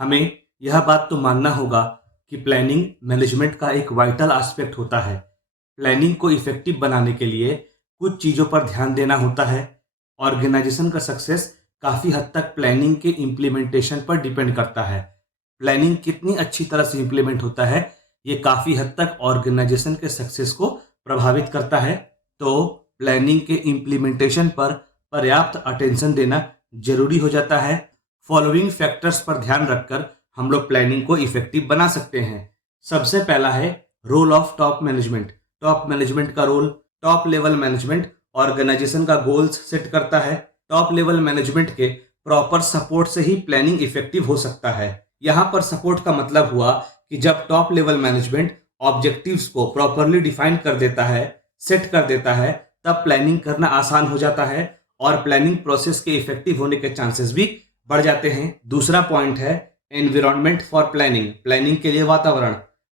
हमें यह बात तो मानना होगा कि प्लानिंग मैनेजमेंट का एक वाइटल एस्पेक्ट होता है। प्लानिंग को इफ़ेक्टिव बनाने के लिए कुछ चीज़ों पर ध्यान देना होता है। ऑर्गेनाइजेशन का सक्सेस काफ़ी हद तक प्लानिंग के इम्प्लीमेंटेशन पर डिपेंड करता है। प्लानिंग कितनी अच्छी तरह से इम्प्लीमेंट होता है, ये काफ़ी हद तक ऑर्गेनाइजेशन के सक्सेस को प्रभावित करता है। तो प्लानिंग के इम्प्लीमेंटेशन पर पर्याप्त अटेंशन देना ज़रूरी हो जाता है। फॉलोइंग फैक्टर्स पर ध्यान रखकर हम लोग प्लानिंग को इफ़ेक्टिव बना सकते हैं। सबसे पहला है role of top management. Top management का role, top level management organisation का गोल्स सेट करता है। टॉप लेवल मैनेजमेंट के प्रॉपर सपोर्ट से ही प्लानिंग इफेक्टिव हो सकता है। यहाँ पर सपोर्ट का मतलब हुआ कि जब टॉप लेवल मैनेजमेंट ऑब्जेक्टिव्स को प्रॉपरली डिफाइन कर देता है, सेट कर देता है, तब प्लानिंग करना आसान हो जाता है और प्लानिंग प्रोसेस के इफेक्टिव होने के चांसेस भी बढ़ जाते हैं। दूसरा पॉइंट है एनवायरनमेंट फॉर प्लानिंग। प्लानिंग के लिए वातावरण।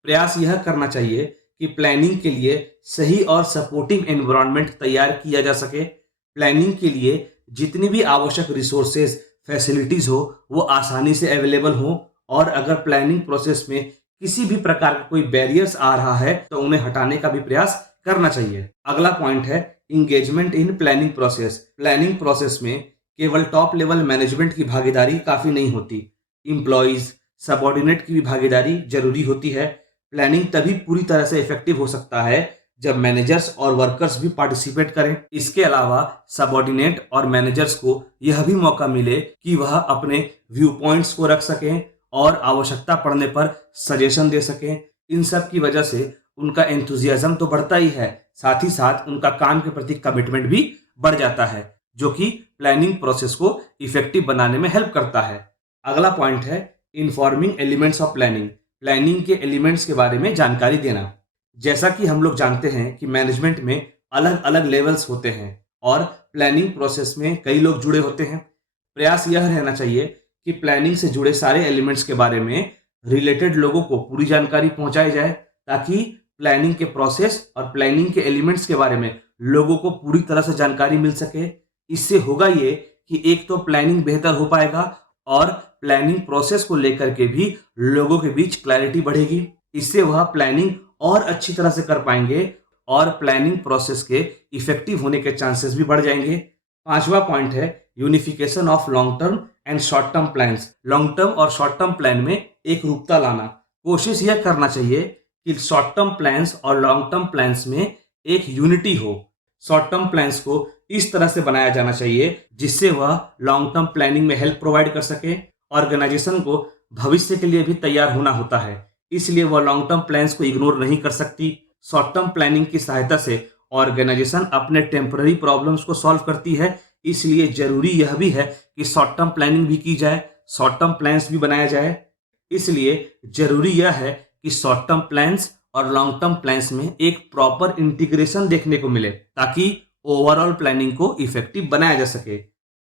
प्रयास यह करना चाहिए कि प्लानिंग के लिए सही और सपोर्टिव एनवायरनमेंट तैयार किया जा सके। प्लानिंग के लिए जितनी भी आवश्यक रिसोर्सेज, फैसिलिटीज हो, वो आसानी से अवेलेबल हो और अगर प्लानिंग प्रोसेस में किसी भी प्रकार का कोई बैरियर्स आ रहा है तो उन्हें हटाने का भी प्रयास करना चाहिए। अगला पॉइंट है engagement in planning process. Planning process में केवल टॉप लेवल मैनेजमेंट की भागीदारी काफी नहीं होती, एम्प्लॉइज, सबऑर्डिनेट की भी भागीदारी जरूरी होती है। प्लानिंग तभी पूरी तरह से इफेक्टिव हो सकता है जब मैनेजर्स और वर्कर्स भी पार्टिसिपेट करें। इसके अलावा सबऑर्डिनेट और मैनेजर्स को यह भी मौका मिले कि वह अपने व्यू पॉइंट्स को रख सकें और आवश्यकता पड़ने पर सजेशन दे सकें। इन सब की वजह से उनका एंथुजियाज्म तो बढ़ता ही है, साथ ही साथ उनका काम के प्रति कमिटमेंट भी बढ़ जाता है, जो कि प्लानिंग प्रोसेस को इफेक्टिव बनाने में हेल्प करता है। अगला पॉइंट है informing elements of planning. Planning के एलिमेंट्स के बारे में जानकारी देना। जैसा कि हम लोग जानते हैं कि मैनेजमेंट में अलग अलग लेवल्स होते हैं और प्लानिंग प्रोसेस में कई लोग जुड़े होते हैं। प्रयास यह रहना चाहिए कि प्लानिंग से जुड़े सारे एलिमेंट्स के बारे में रिलेटेड लोगों को पूरी जानकारी पहुंचाई जाए, ताकि प्लानिंग के प्रोसेस और प्लानिंग के एलिमेंट्स के बारे में लोगों को पूरी तरह से जानकारी मिल सके। इससे होगा ये कि एक तो प्लानिंग बेहतर हो पाएगा और प्लानिंग प्रोसेस को लेकर के भी लोगों के बीच क्लैरिटी बढ़ेगी। इससे वह प्लानिंग और अच्छी तरह से कर पाएंगे और प्लानिंग प्रोसेस के इफेक्टिव होने के चांसेस भी बढ़ जाएंगे। पांचवा पॉइंट है unification of long term and short term plans. Long term और शॉर्ट टर्म प्लान में एक रूपता लाना। कोशिश यह करना चाहिए कि शॉर्ट टर्म प्लान्स और लॉन्ग टर्म प्लान्स में एक यूनिटी हो। शॉर्ट टर्म प्लान्स को इस तरह से बनाया जाना चाहिए जिससे वह लॉन्ग टर्म प्लानिंग में हेल्प प्रोवाइड कर सके। ऑर्गेनाइजेशन को भविष्य के लिए भी तैयार होना होता है, इसलिए वह लॉन्ग टर्म प्लान्स को इग्नोर नहीं कर सकती। शॉर्ट टर्म प्लानिंग की सहायता से ऑर्गेनाइजेशन अपने टेम्पररी प्रॉब्लम्स को सॉल्व करती है, इसलिए जरूरी यह भी है कि शॉर्ट टर्म प्लानिंग भी की जाए, शॉर्ट टर्म प्लान्स भी बनाया जाए। इसलिए जरूरी यह है कि शॉर्ट टर्म प्लान्स और लॉन्ग टर्म प्लान्स में एक प्रॉपर इंटीग्रेशन देखने को मिले, ताकि ओवरऑल प्लानिंग को इफेक्टिव बनाया जा सके।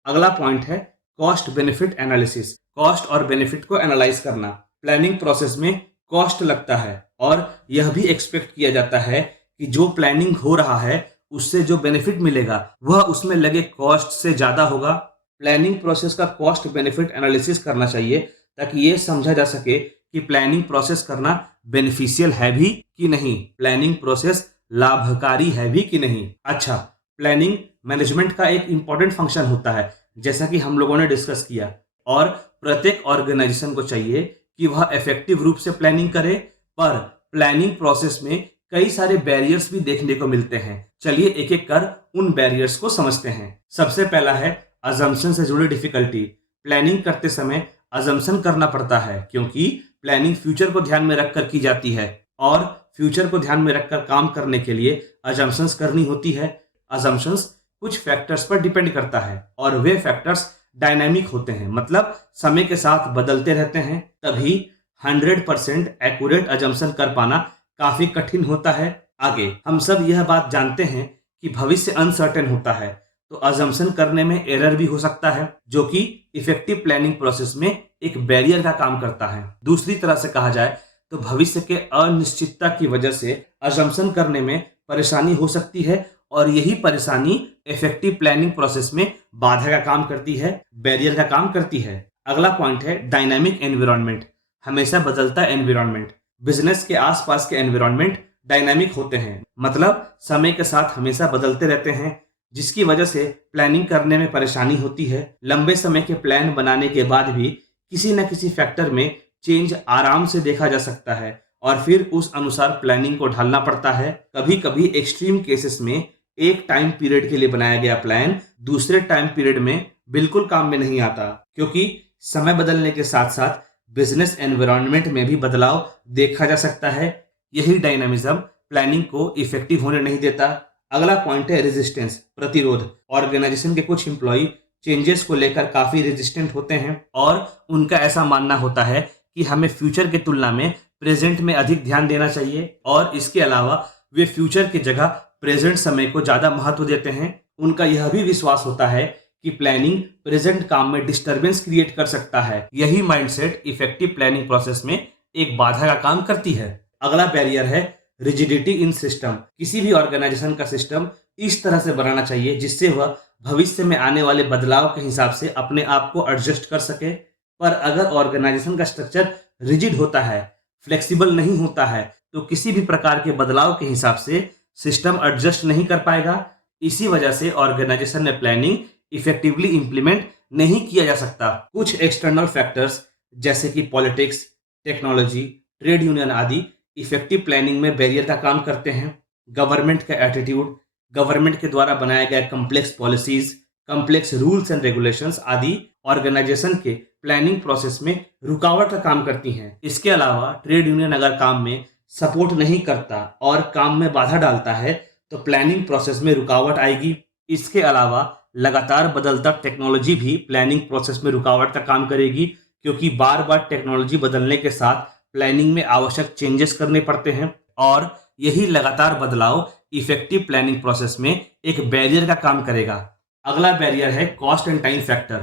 अगला पॉइंट है कॉस्ट बेनिफिट एनालिसिस। कॉस्ट और बेनिफिट को एनालाइज करना। प्लानिंग प्रोसेस में कॉस्ट लगता है और यह भी एक्सपेक्ट किया जाता है कि जो प्लानिंग हो रहा है उससे जो बेनिफिट मिलेगा वह उसमें लगे कॉस्ट से ज्यादा होगा। प्लानिंग प्रोसेस का कॉस्ट बेनिफिट एनालिसिस करना चाहिए ताकि ये समझा जा सके कि प्लानिंग प्रोसेस करना बेनिफिशियल है भी कि नहीं, प्लानिंग प्रोसेस लाभकारी है भी कि नहीं। अच्छा, प्लानिंग मैनेजमेंट का एक इंपॉर्टेंट फंक्शन होता है, जैसा कि हम लोगों ने डिस्कस किया, और प्रत्येक ऑर्गेनाइजेशन को चाहिए कि वह इफेक्टिव रूप से प्लानिंग करे, पर प्लानिंग प्रोसेस में कई सारे बैरियर्स भी देखने को मिलते हैं। चलिए एक एक कर उन बैरियर्स को समझते हैं। सबसे पहला है अजम्पशन से जुड़ी डिफिकल्टी। प्लानिंग करते समय अजम्पशन करना पड़ता है क्योंकि प्लानिंग फ्यूचर को ध्यान में रखकर की जाती है और फ्यूचर को ध्यान में रखकर काम करने के लिए अजम्पशंस करनी होती है। अजम्पशंस कुछ फैक्टर्स पर डिपेंड करता है और वे फैक्टर्स डायनामिक होते हैं, मतलब समय के साथ बदलते रहते हैं। तभी 100% एक्यूरेट अजम्पशन कर पाना काफी कठिन होता है। आगे हम सब यह बात जानते हैं कि भविष्य अनसर्टेन होता है, तो अजम्पशन करने में एरर भी हो सकता है, जो कि इफेक्टिव प्लानिंग प्रोसेस में एक बैरियर का काम करता है। दूसरी तरह से कहा जाए तो भविष्य के अनिश्चितता की वजह से अजम्पशन करने में परेशानी हो सकती है और यही परेशानी इफेक्टिव प्लानिंग प्रोसेस में बाधा का काम करती है, बैरियर का काम करती है। अगला पॉइंट है डायनामिक एनवायरनमेंट, हमेशा बदलता एनवायरनमेंट। बिजनेस के आसपास के एनवायरनमेंट डायनामिक होते हैं, मतलब समय के साथ हमेशा बदलते रहते हैं, जिसकी वजह से प्लानिंग करने में परेशानी होती है। लंबे समय के प्लान बनाने के बाद भी किसी न किसी फैक्टर में चेंज आराम से देखा जा सकता है और फिर उस अनुसार प्लानिंग को ढालना पड़ता है। कभी कभी एक्सट्रीम केसेस में एक टाइम पीरियड के लिए बनाया गया प्लान दूसरे टाइम पीरियड में बिल्कुल काम में नहीं आता, क्योंकि समय बदलने के साथ साथ बिजनेस एनवायरनमेंट में भी बदलाव देखा जा सकता है। यही डायनामिज्म प्लानिंग को इफेक्टिव होने नहीं देता। अगला पॉइंट है रेजिस्टेंस, प्रतिरोध। ऑर्गेनाइजेशन के कुछ एम्प्लॉय चेंजेस को लेकर काफी रेजिस्टेंट होते हैं और उनका ऐसा मानना होता है कि हमें फ्यूचर की तुलना में प्रेजेंट में अधिक ध्यान देना चाहिए, और इसके अलावा वे फ्यूचर की जगह प्रेजेंट समय को ज्यादा महत्व देते हैं। उनका यह भी विश्वास होता है कि प्लानिंग प्रेजेंट काम में डिस्टरबेंस क्रिएट कर सकता है। यही माइंडसेट इफेक्टिव प्लानिंग प्रोसेस में एक बाधा का काम करती है। अगला बैरियर है रिजिडिटी इन सिस्टम। किसी भी ऑर्गेनाइजेशन का सिस्टम इस तरह से बनाना चाहिए जिससे वह भविष्य में आने वाले बदलाव के हिसाब से अपने आप को एडजस्ट कर सके। पर अगर ऑर्गेनाइजेशन का स्ट्रक्चर रिजिड होता है, फ्लेक्सिबल नहीं होता है, तो किसी भी प्रकार के बदलाव के हिसाब से सिस्टम एडजस्ट नहीं कर पाएगा। इसी वजह से ऑर्गेनाइजेशन में प्लानिंग इफेक्टिवली इंप्लीमेंट नहीं किया जा सकता। कुछ एक्सटर्नल फैक्टर्स जैसे कि पॉलिटिक्स, टेक्नोलॉजी, ट्रेड यूनियन आदि इफेक्टिव प्लानिंग में बैरियर का काम करते हैं। गवर्नमेंट का एटीट्यूड, गवर्नमेंट के द्वारा बनाया गया complex policies, complex rules and regulations आदि ऑर्गेनाइजेशन के प्लानिंग प्रोसेस में रुकावट का काम करती हैं। इसके अलावा ट्रेड यूनियन अगर काम में सपोर्ट नहीं करता और काम में बाधा डालता है तो प्लानिंग प्रोसेस में रुकावट आएगी। इसके अलावा लगातार बदलता टेक्नोलॉजी भी प्लानिंग प्रोसेस में रुकावट का काम करेगी, क्योंकि बार बार टेक्नोलॉजी बदलने के साथ प्लानिंग में आवश्यक चेंजेस करने पड़ते हैं, और यही लगातार बदलाव इफेक्टिव प्लानिंग प्रोसेस में एक बैरियर का काम करेगा। अगला बैरियर है cost and time factor.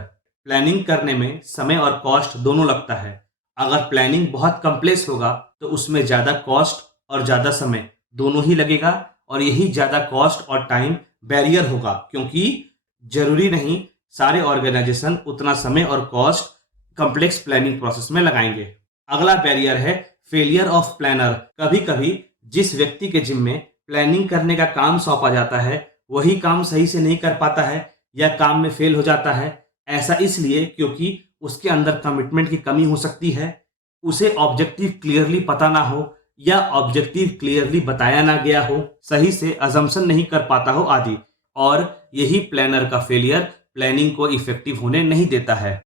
Planning करने में समय और कॉस्ट दोनों लगता है। अगर प्लानिंग बहुत कम्प्लेक्स होगा तो उसमें ज़्यादा कॉस्ट और ज़्यादा समय दोनों ही लगेगा, और यही ज़्यादा कॉस्ट और टाइम बैरियर होगा, क्योंकि जरूरी नहीं सारे ऑर्गेनाइजेशन उतना समय और कॉस्ट कम्प्लेक्स प्लानिंग प्रोसेस में लगाएंगे। अगला बैरियर है फेलियर ऑफ प्लानर। कभी कभी जिस व्यक्ति के जिम्मे प्लानिंग करने का काम सौंपा जाता है वही काम सही से नहीं कर पाता है या काम में फेल हो जाता है। ऐसा इसलिए क्योंकि उसके अंदर कमिटमेंट की कमी हो सकती है, उसे ऑब्जेक्टिव क्लियरली पता ना हो या ऑब्जेक्टिव क्लियरली बताया ना गया हो, सही से अजम्पशन नहीं कर पाता हो आदि। और यही प्लानर का फेलियर प्लानिंग को इफेक्टिव होने नहीं देता है।